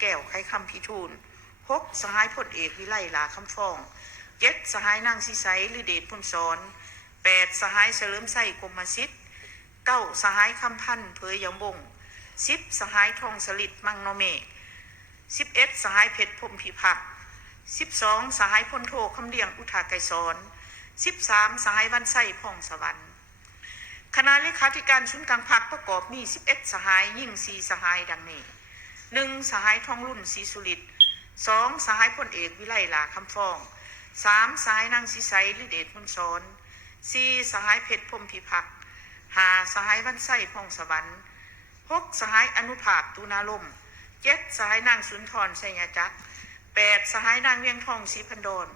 แก้วไขคำพิทูล6สหายพลเอกวิไลลาคำฟ้อง7สหายนางสิไสหรือเดชพุนสอน8สหายเฉลิมไส้กรมสิทธิ์9สหายคำพันธ์เผยยำบง10สหายทองสลิดมังโนเมฆ11สหายเพชรพรหมพิพักษ์12สหายพลโทคำเลียงอุทาไกรสอน13สหายวันไส้พ่องสวรรค์คณะเลขาธิการศูนย์กลางพรรคประกอบมี11สหายยิ่ง4สหายดังนี้1สหายทองรุ่นศรีสุริต2สหายพลเอกวิไลลาคำฟ้อง3สหายนางสิไสหรือเดชพุนสอน4สหายเพชรพรหมพิพักษ์5สหายวันไส้พ่องสวรรค์6สหายอนุภาพตูนาลม7สหายนางสุนทรไสยจักร8สหายนางเวียงทองศรีพันดร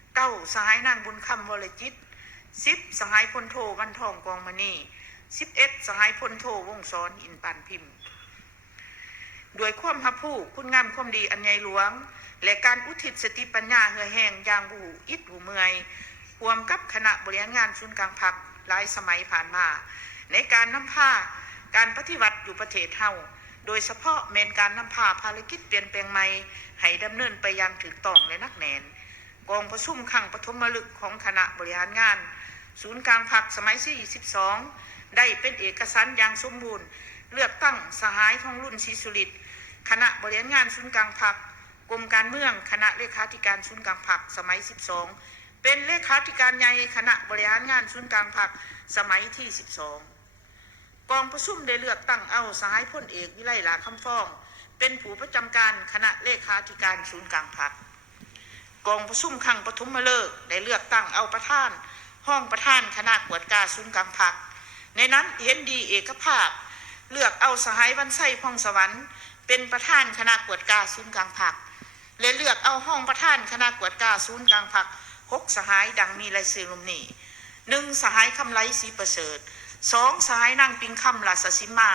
9สหายนางบุญคำวรจิต10สหายพลโทวันทองกองมณี11สหายพลโทวงศรอินปานพิมพ์ด้วยความฮับผู้คุณงามความดีอันใหญ่หลวงและการอุทิศสติปัญญาเหือแห้งอย่างบูอิดหูเมื่อยรวมกับคณะบริหารงานศูนย์กลางพรรคหลายสมัยผ่านมาในการนำพาการปฏิวัติอยู่ประเทศเฮาโดยเฉพาะเมนการนำพาภารกิจเปลี่ยนแปลงใหม่ให้ดำเนินไปอย่างถูกต้องและนักแน่นกองประชุมครั้งปฐมฤกษ์ของคณะบริหารงานศูนย์กลางพรรคสมัยที่22ได้เป็นเอกสารอย่างสมบูรณ์เลือกตั้งสหายทองรุ่นศรีสุริตคณะบริหารงานศูนย์กลางพรรคกรมการเมืองคณะเลขาธิการศูนย์กลางพรรคสมัย12เป็นเลขาธิการใหญ่คณะบริหารงานศูนย์กลางพรรคสมัยที่12กองประชุมได้เลือกตั้งเอาสหายพลเอกวิไลลาคำฟ้องเป็นผู้ประจำการคณะเลขาธิการศูนย์กลางพรรคกองประชุมครั้งปฐมฤกษ์ได้เลือกตั้งเอาประธานห้องประธานคณะกวดกาศูนย์กลางพรรคในนั้นเห็นดีเอกภาพเลือกเอาสหายวันไส้พ่องสวรรค์เป็นประธานคณะกวดกาศูนย์กลางพรรคและเลือกเอาห้องประธานคณะกวดกาศูนย์กลางพรรค6สหายดังมีรายชื่อลงนี้1สหายคำไลศรีประเสริฐ2สหายนางปิงคำราชสิมา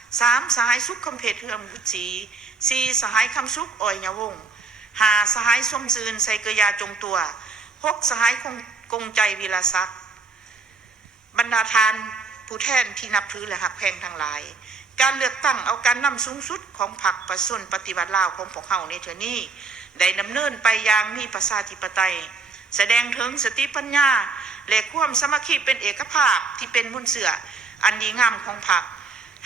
3สหายสุขคำเพชรเฮือมวุฒิ4สหายคำสุขอ่อยยวงศ์5สหายสมซืนไซเกยาจงตัว6สหายกงใจวีรศักดิ์บรรดาทานผู้แทนที่นับถือและหักแพงทั้งหลายการเลือกตั้งเอาการนำสูงสุดของพรรคประชาชนปฏิวัติลาวของพวกเขาในเทอนี้ได้ดำเนินไปอย่างมีประชาธิปไตยแสดงถึงสติปัญญาและความสามัคคีเป็นเอกภาพที่เป็นมุนเสืออันดีงามของพรรค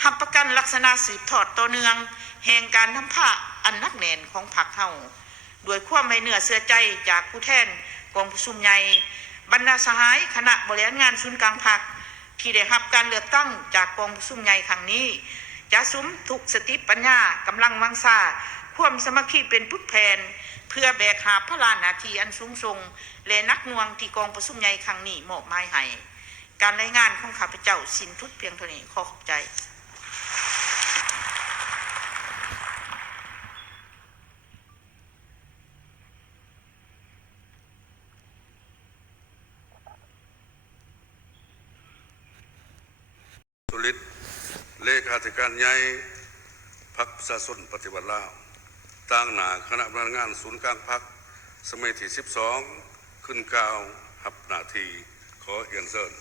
หับประกันลักษณะสืบทอดต่อเนื่องแห่งการทำผ้าอันนักแน่นของพรรคเฮาด้วยความไว้เนื้อเชื่อใจจากผู้แทนกองประชุมใหญ่บรรดาสหายคณะบริหารงานศูนย์กลางพรรคที่ได้รับการเลือกตั้งจากกองประชุมใหญ่ครั้งนี้จะสุมทุกสติปัญญากำลังวังซาความสามัคคีเป็นพุทธแผ่นเพื่อแบกหาพระลานนาทีอันสูงส่งและนักหน่วงที่กองประชุมใหญ่ครั้งนี้มอบหมายให้การรายงานของข้าพเจ้าสิ้นทุดเพียงเท่านี้ขอขอบใจสุริตเลขาธิการใหญ่พรรคประชาชนปฏิวัติลาวตั้งหน้าคณะพนักงานศูนย์กลางพรรคสมัยที่12ขึ้นกล่าวหับหน้าที่ขอเรียนเชิญ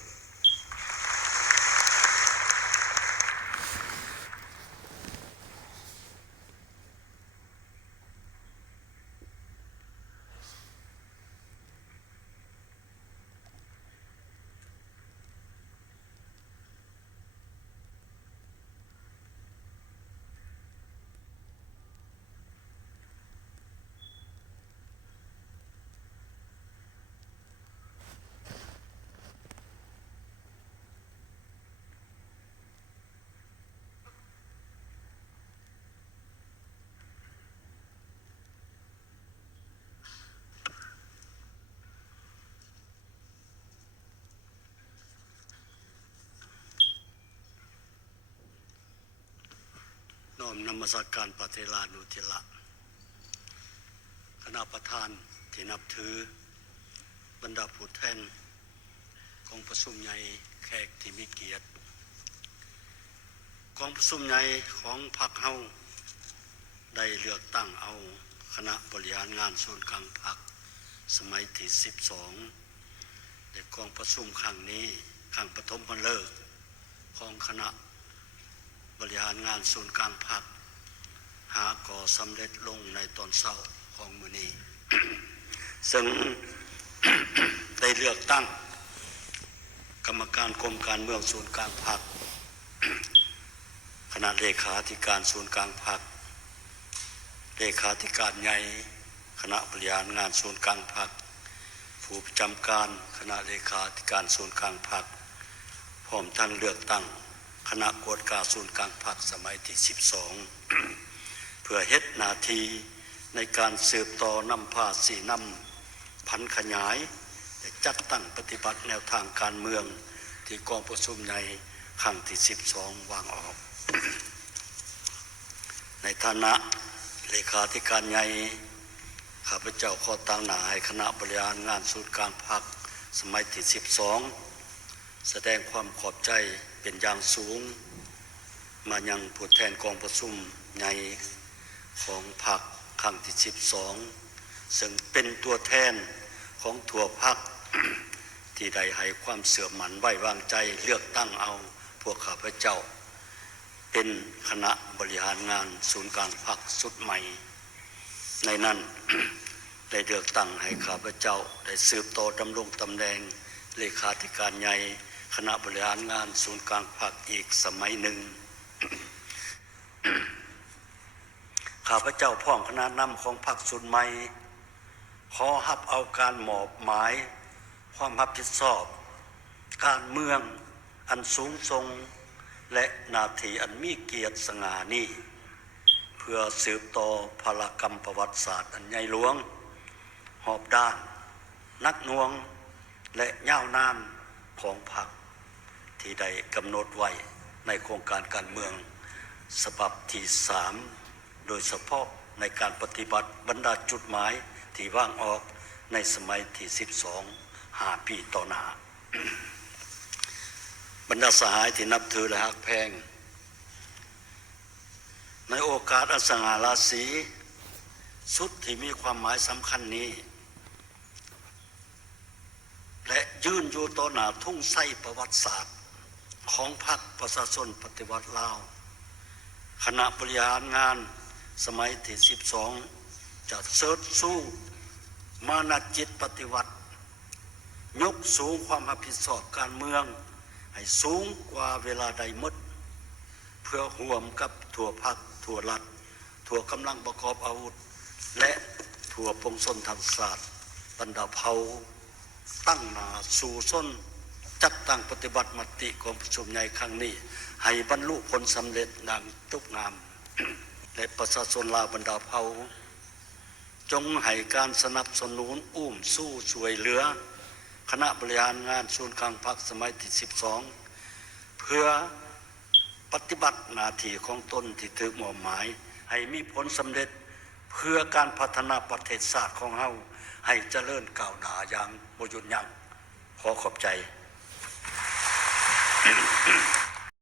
น้อมนมัสการพระเถรานุเถระคณะประธานที่นับถือบรรดาผู้แทนกองประชุมใหญ่แขกที่มีเกียรติกองประชุมใหญ่ของพรรคเฮาได้เลือกตั้งเอาคณะบริหารงานศูนย์กลางพรรคสมัยที่12ในกองประชุมครั้งนี้ครั้งปฐมฤกษ์ของคณะบริหารงานศูนย์กลางพรรค หาก่อสำเร็จลงในตอนเช้าของมื้อนี้ ซึ่ง ได้เลือกตั้งกรรมการกรมการเมืองศูนย์กลางพรรค คณะเลขาธิการศูนย์กลางพรรคเลขาธิการใหญ่คณะบริหารงานศูนย์กลางพรรคผู้ประจำการคณะเลขาธิการศูนย์กลางพรรคพร้อมทั้งเลือกตั้งคณะกวดการศูนย์กลางพรรคสมัยที่ 12 เพื่อเฮ็ดหน้าที่ในการสืบต่อนำพาสีนำพันขยายและจัดตั้งปฏิบัติแนวทางการเมืองที่กองประชุมใหญ่ครั้งที่ 12 วางออก ในฐานะเลขาธิการใหญ่ข้าพเจ้าขอตั้งหน้าให้คณะบริหารงานศูนย์กลางพรรคสมัยที่ 12 แสดงความขอบใจเป็นอย่างสูงมายังผู้แทนกองประชุมใหญ่ของพรรคครั้งที่ 12 ซึ่งเป็นตัวแทนของทั่วพรรค ที่ได้ให้ความเสื่อมหมั่นไว้วางใจเลือกตั้งเอาพวกข้าพเจ้าเป็นคณะบริหารงานศูนย์กลางพรรคสุดใหม่ในนั้น ได้เลือกตั้งให้ข้าพเจ้าได้สืบต่อดำรงตำแหน่งเลขาธิการใหญ่คณะบริหารงานศูนย์กลางพรรคอีกสมัยหนึ่ง ข้าพเจ้าพร้อมคณะนำของพรรคสุดใหม่ขอรับเอาการมอบหมายความรับผิดชอบการเมืองอันสูงส่งและหน้าที่อันมีเกียรติสง่านี้เพื่อสืบต่อพลกรรมประวัติศาสตร์อันใหญ่หลวงหอบด้านนักหน่วงและยาวนานของพรรคที่ได้กำหนดไว้ในโครงการการเมืองฉบับที่ 3โดยเฉพาะในการปฏิบัติบรรดาจุดหมายที่วางออกในสมัยที่ 12 5 ปีต่อหน้า บรรดาสหายที่นับถือและฮักแพงในโอกาสอันสง่าราศีสุดที่มีความหมายสำคัญนี้และยืนอยู่ต่อหน้าทุ่งไส้ประวัติศาสตร์ของพรรคประชาชนปฏิวัติลาวคณะบริหารงานสมัยที่ 12 จะเสริฐสู้มานะจิตปฏิวัติยกสูงความรับผิดชอบการเมืองให้สูงกว่าเวลาใดหมดเพื่อร่วมกับทั่วพรรคทั่วรัฐทั่วกำลังประกอบอาวุธและทั่วปวงชนทางศาสตร์บรรดาเผ่าตั้งหน้าสู่ส้นจัดตั้งปฏิบัติมติของประชุมใหญ่ครั้งนี้ให้บรรลุผลสำเร็จดังทุกงาม และประชาชนลาวบรรดาเผ่าจงให้การสนับสนุนอุ้มสู้ช่วยเหลือคณะบริหารงานศูนย์กลางพรรคสมัยที่ 12 เพื่อปฏิบัติหน้าที่ของตนที่ถูกมอบหมายให้มีผลสำเร็จเพื่อการพัฒนาประเทศชาติของเฮาให้เจริญก้าวหน้าอย่างบ่หยุดยั้งขอขอบใจ